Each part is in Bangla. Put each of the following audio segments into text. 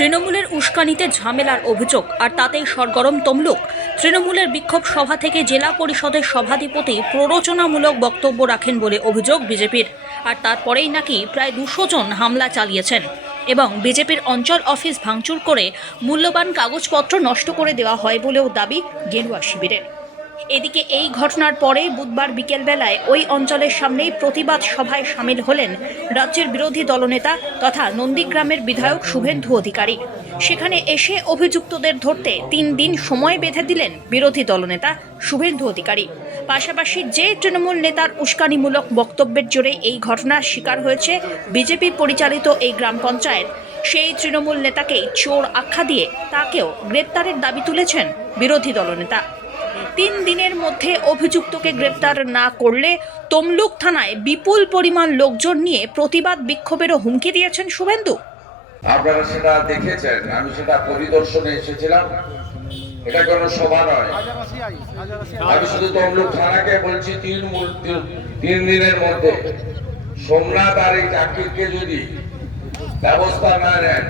তৃণমূলের উস্কানিতে ঝামেলার অভিযোগ আর তাতেই সরগরম তমলুক। তৃণমূলের বিক্ষোভ সভা থেকে জেলা পরিষদের সভাধিপতি প্ররোচনামূলক বক্তব্য রাখেন বলে অভিযোগ বিজেপির। আর তারপরেই নাকি প্রায় 200 জন হামলা চালিয়েছেন এবং বিজেপির অঞ্চল অফিস ভাঙচুর করে মূল্যবান কাগজপত্র নষ্ট করে দেওয়া হয় বলেও দাবি গেরুয়া শিবিরের। এদিকে এই ঘটনার পরে বুধবার বিকেলবেলায় ওই অঞ্চলের সামনেই প্রতিবাদ সভায় সামিল হলেন রাজ্যের বিরোধী দলনেতা তথা নন্দীগ্রামের বিধায়ক শুভেন্দু অধিকারী। সেখানে এসে অভিযুক্তদের ধরতে 3 দিন সময় বেঁধে দিলেন বিরোধী দলনেতা শুভেন্দু অধিকারী। পাশাপাশি যে তৃণমূল নেতার উস্কানিমূলক বক্তব্যের জোরে এই ঘটনার শিকার হয়েছে বিজেপি পরিচালিত এই গ্রাম পঞ্চায়েত, সেই তৃণমূল নেতাকেই চোর আখ্যা দিয়ে তাকেও গ্রেপ্তারের দাবি তুলেছেন বিরোধী দলনেতা। 3 দিনের মধ্যে অভিযুক্তকে গ্রেপ্তার না করলে তমলুক থানায় বিপুল পরিমাণ লোকজন নিয়ে প্রতিবাদ বিক্ষোভেরও হুমকি দিয়েছেন শুভেন্দু। আপনারা সেটা দেখেছেন, আমি সেটা পরিদর্শনে এসেছিলাম। এটা কোনো সভা নয়। আমি শুধু তমলুক থানাকে বলছি 3 দিনের মধ্যে সোমনাথ আর এই চাকরিকে যদি ব্যবস্থা না নেন,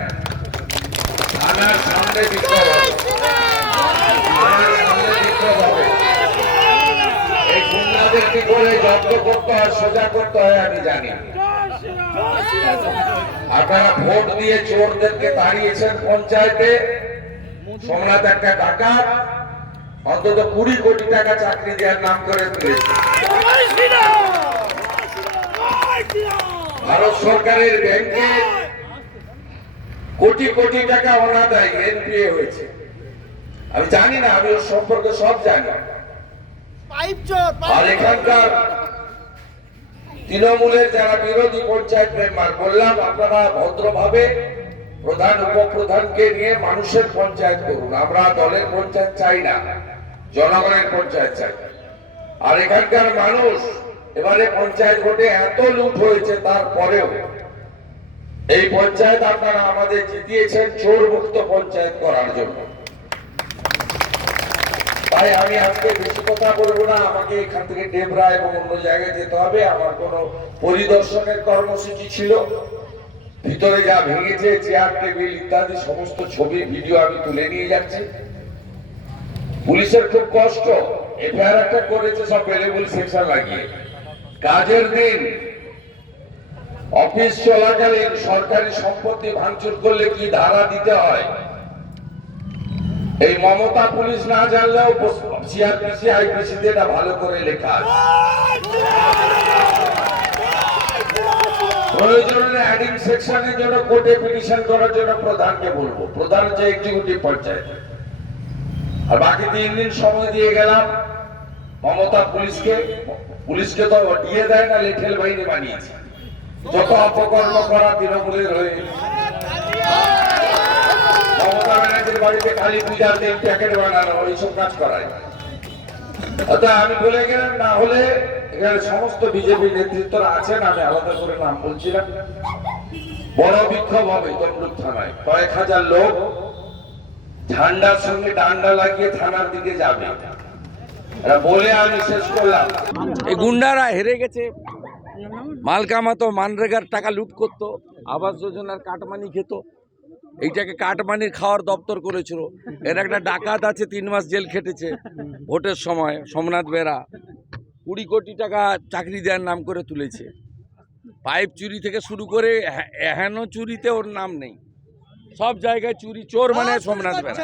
থানার সামনে বিক্ষোভ হবে। এই গুন্ডাদের কি করে জব্দ করতে হয়, সোজা করতে হয় আমি জানি। আপনারা ভোট দিয়ে চোরদেরকে তাড়িয়েছেন পঞ্চায়েতে। সোমনাথ একটা ডাকাত, অন্তত 20 কোটি টাকা চাকরি দেওয়ার নাম করে তুলেছে। ভারত সরকারের ব্যাংকে কোটি কোটি টাকা অনাদায় এনপিএ হয়েছে। আমি জানি না, আমি ওর সম্পর্কে সব জানি। আর এখানকার তৃণমূলের যারা বিরোধী পঞ্চায়েত মেম্বার, বললাম আপনারা ভদ্রভাবে প্রধান উপপ্রধানকে নিয়ে মানুষের পঞ্চায়েত করুন। আমরা দলের পঞ্চায়েত চাই না, জনগণের পঞ্চায়েত চাই। আর এখানকার মানুষ এবারে পঞ্চায়েত ভোটে এত লুট হয়েছে, তারপরেও এই পঞ্চায়েত আপনারা আমাদের জিতিয়েছেন চোর মুক্ত পঞ্চায়েত করার জন্য। তাই আমি আজকে বেশি কথা বলবো না। আমাকে এখান থেকে ডেবরা এবং অন্য জায়গায় যেতে হবে। আমার কোন পরিদর্শনের কর্মসূচি ছিল। ভিতরে যা ভেঙেছে, চেয়ার টেবিল ইত্যাদি সমস্ত ছবি ভিডিও আমি তুলে নিয়ে যাচ্ছি। পুলিশের খুব কষ্ট, এফআইআর একটা করেছে সব ভেরিয়েবল সেকশন লাগিয়ে। কাজের দিন অফিস চলাকালীন সরকারি সম্পত্তি ভাঙচুর করলে কি ধারা দিতে হয়, এই মমতা পুলিশ না জানলেও সিআরপিসি আইপিসিতে এটা ভালো করে লেখা আছে। প্রয়োজনে অ্যাডিং সেকশনের জন্য কোর্টে পিটিশন করার জন্য প্রধানকে বলবো। প্রধান হচ্ছে এক্সিকিউটিভ পঞ্চায়েত। আর বাকি 3 দিন সময় দিয়ে গেলাম মমতা পুলিশকে তো দিয়ে দেয় না, লেঠেল বাহিনী বানিয়েছে। যত অপকর্ম করা তৃণমূলের হয়ে। মমতা ব্যানার্জির বাড়িতে কালী পূজার দিন প্যাকেট বানানো, এইসব কাজ করায়। আমি বলে গেলাম, না হলে এখানে সমস্ত বিজেপি নেতৃত্বরা আছেন, আমি আলাদা করে নাম বলছিলাম। বড় বিক্ষোভ হবে তমলুক থানায়। কয়েক হাজার লোক ঝান্ডার সঙ্গে ডান্ডা লাগিয়ে থানার দিকে যাবে। বলে আমি শেষ করলাম। এই গুন্ডারা হেরে গেছে। মাল কামাতো, মানরেগার টাকা লুট করতো, আবাস যোজনার কাটমানি খেত। এইটাকে কাটমানির খাওয়ার দপ্তর করেছিল। এর একটা ডাকাত আছে, 3 মাস জেল খেটেছে ভোটের সময়, সোমনাথ বেরা। 20 কোটি টাকা চাকরি দেওয়ার নাম করে তুলেছে। পাইপ চুরি থেকে শুরু করে হেন চুরিতে ওর নাম নেই। সব জায়গায় চুরি। চোর মানে সোমনাথ বেরা।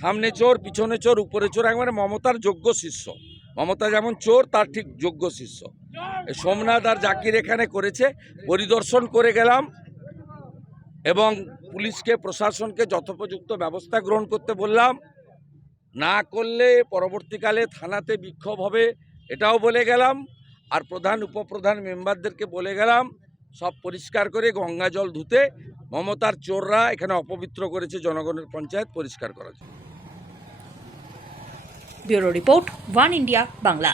সামনে চোর, পিছনে চোর, উপরে চোর। একবারে মমতার যোগ্য শিষ্য। মমতা যেমন চোর, তার ঠিক যোগ্য শিষ্য। সোমনাথ আর জাকির এখানে করেছে। পরিদর্শন করে গেলাম এবং পুলিশকে, প্রশাসনকে যথোপযুক্ত ব্যবস্থা গ্রহণ করতে বললাম। না করলে পরবর্তীকালে থানাতে বিক্ষোভ হবে, এটাও বলে গেলাম। আর প্রধান উপপ্রধান মেম্বারদেরকে বলে গেলাম সব পরিষ্কার করে গঙ্গা জল ধুতে। মমতার চোররা এখানে অপবিত্র করেছে জনগণের পঞ্চায়েত, পরিষ্কার করার জন্য। Bureau report, one India Bangla.